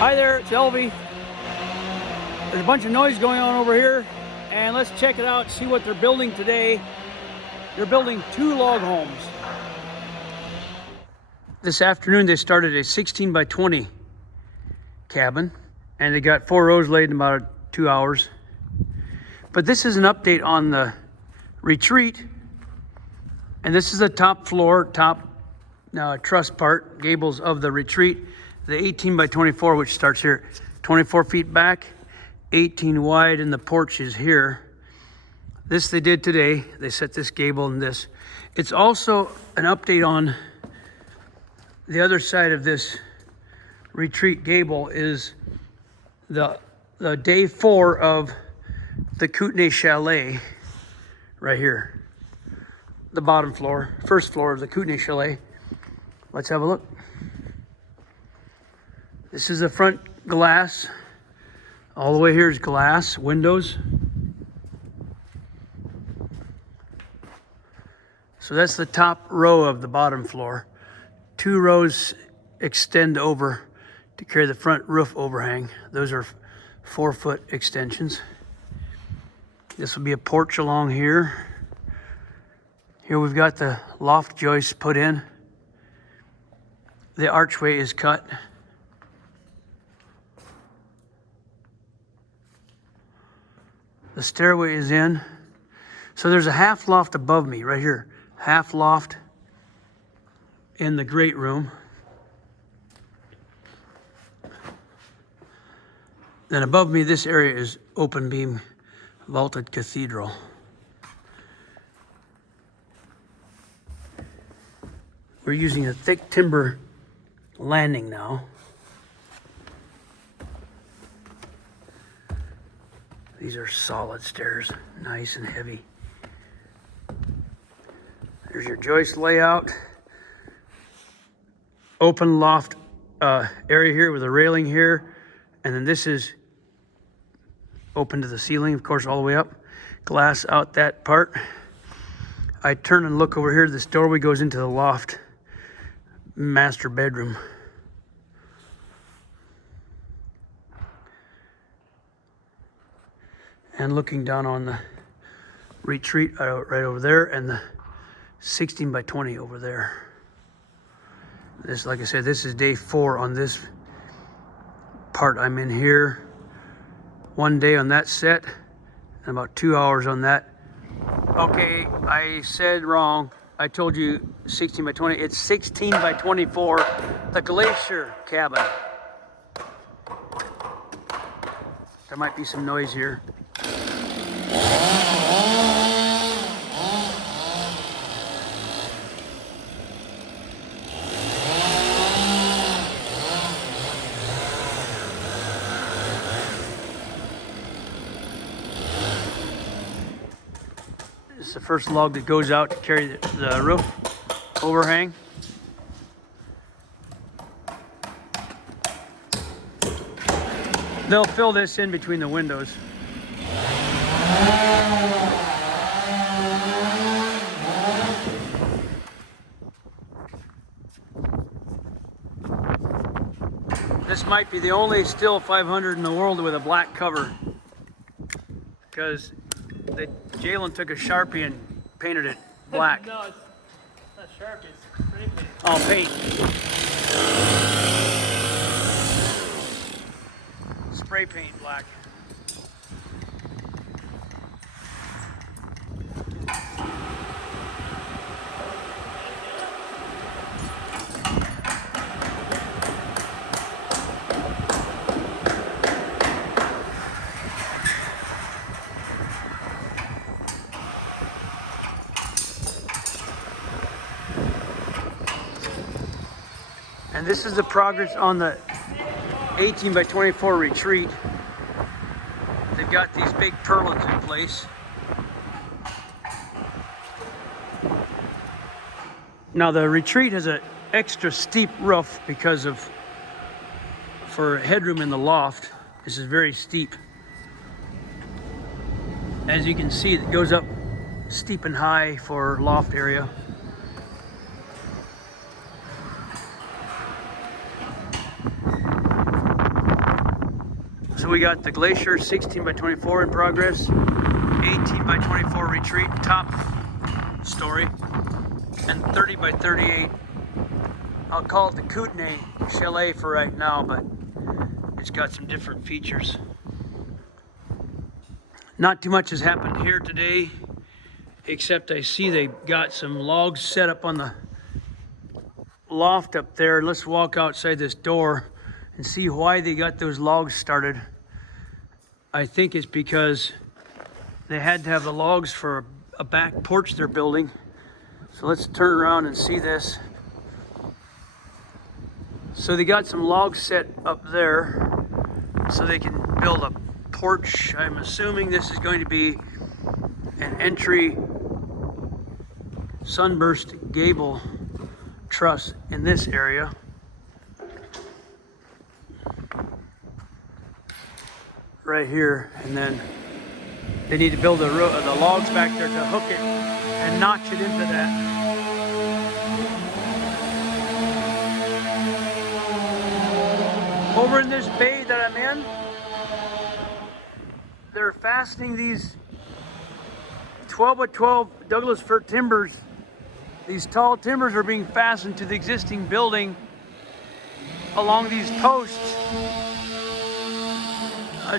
Hi there, it's Elvie. There's a bunch of noise going on over here, and let's check it out, see what they're building today. They're building 2 log homes. This afternoon they started a 16 by 20 cabin, and they got 4 rows laid in about 2 hours. But this is an update on the retreat, and this is the top floor, top truss part, gables of the retreat. The 18 by 24, which starts here, 24 feet back, 18 wide, and the porch is here. This they did today. They set this gable and this. It's also an update on the other side of this retreat gable is the day 4 of the Kootenai Chalet right here. The bottom floor, first floor of the Kootenai Chalet. Let's have a look. This is the front glass. All the way here is glass, windows. So that's the top row of the bottom floor. 2 rows extend over to carry the front roof overhang. Those are 4-foot extensions. This will be a porch along here. Here we've got the loft joists put in. The archway is cut. The stairway is in. So there's a half loft above me right here. Half loft in the great room. Then above me, this area is open beam vaulted cathedral. We're using a thick timber landing now. These are solid stairs, nice and heavy. There's your joist layout. Open loft area here with a railing here. And then this is open to the ceiling, of course, all the way up. Glass out that part. I turn and look over here. This doorway goes into the loft master bedroom. And looking down on the retreat right over there, and the 16 by 20 over there. This, like I said, this is day 4 on this part. I'm in here 1 day on that set and about 2 hours on that. Okay, I said wrong. I told you 16 by 20. It's 16 by 24, the Glacier cabin. There might be some noise here. This is the first log that goes out to carry the roof overhang. They'll fill this in between the windows. This might be the only Stihl 500 in the world with a black cover, because Jalen took a Sharpie and painted it black. No, it's not Sharpie, it's spray paint. Oh, paint. Spray paint black. And this is the progress on the 18 by 24 retreat. They've got these big purlins in place. Now the retreat has an extra steep roof because for headroom in the loft. This is very steep. As you can see, it goes up steep and high for loft area. we got the Glacier 16 by 24 in progress, 18 by 24 retreat top story, and 30 by 38. I'll call it the Kootenai Chalet for right now, but it's got some different features. Not too much has happened here today, except I see they got some logs set up on the loft up there. Let's walk outside this door and see why they got those logs started. I think it's because they had to have the logs for a back porch they're building. So let's turn around and see this. So they got some logs set up there so they can build a porch. I'm assuming this is going to be an entry sunburst gable truss in this area. Right here, and then they need to build the logs back there to hook it and notch it into that. Over in this bay that I'm in, they're fastening these 12 by 12 Douglas fir timbers. These tall timbers are being fastened to the existing building along these posts.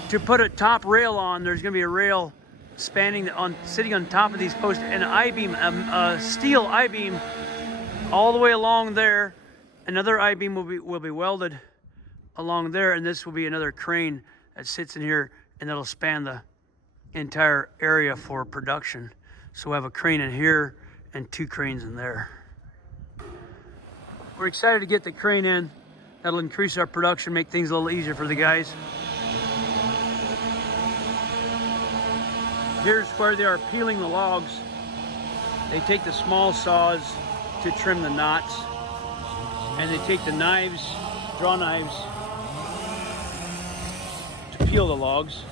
To put a top rail on, there's going to be a rail spanning sitting on top of these posts, and an I-beam, a steel I-beam, all the way along there. Another I-beam will be welded along there, and this will be another crane that sits in here, and that'll span the entire area for production. So we'll have a crane in here and 2 cranes in there. We're excited to get the crane in. That'll increase our production, make things a little easier for the guys. Here's where they are peeling the logs. They take the small saws to trim the knots, and they take the knives, draw knives, to peel the logs.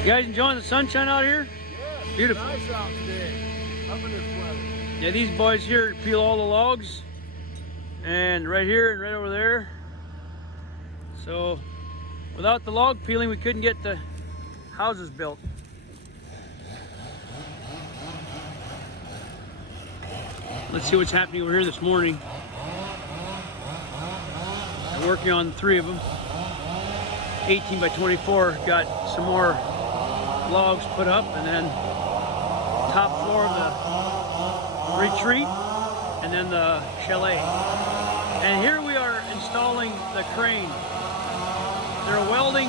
You guys enjoying the sunshine out here? Yeah, beautiful. Nice out today. Up in this weather. Yeah, these boys here peel all the logs, and right here and right over there. So without the log peeling, we couldn't get the houses built. Let's see what's happening over here this morning. We're working on 3 of them. 18 by 24, got some more logs put up, and then top floor of the retreat, and then the chalet. And here we are installing the crane. They're welding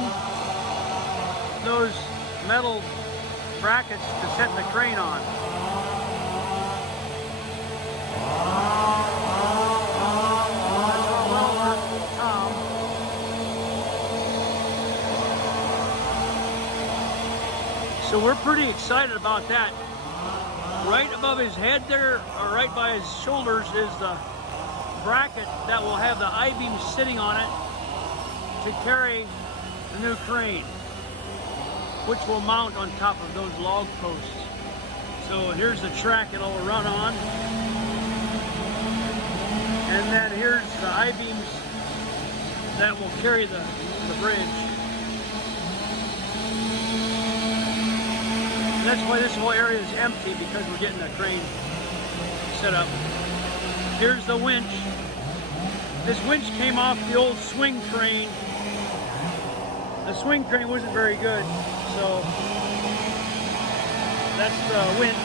those metal brackets to set the crane on. That's our welder, Tom. So we're pretty excited about that. Right above his head there, or right by his shoulders, is the bracket that will have the I-beam sitting on it to carry the new crane, which will mount on top of those log posts. So here's the track it'll run on. And then here's the I-beams that will carry the bridge. And that's why this whole area is empty, because we're getting the crane set up. Here's the winch. This winch came off the old swing crane. The swing crane wasn't very good, so that's the winch.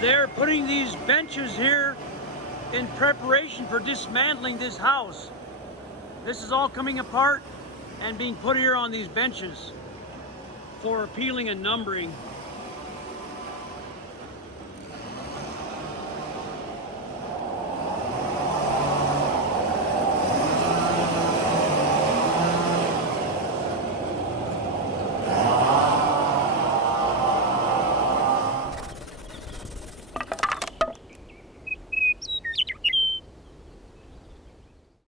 They're putting these benches here in preparation for dismantling this house. This is all coming apart and being put here on these benches for peeling and numbering.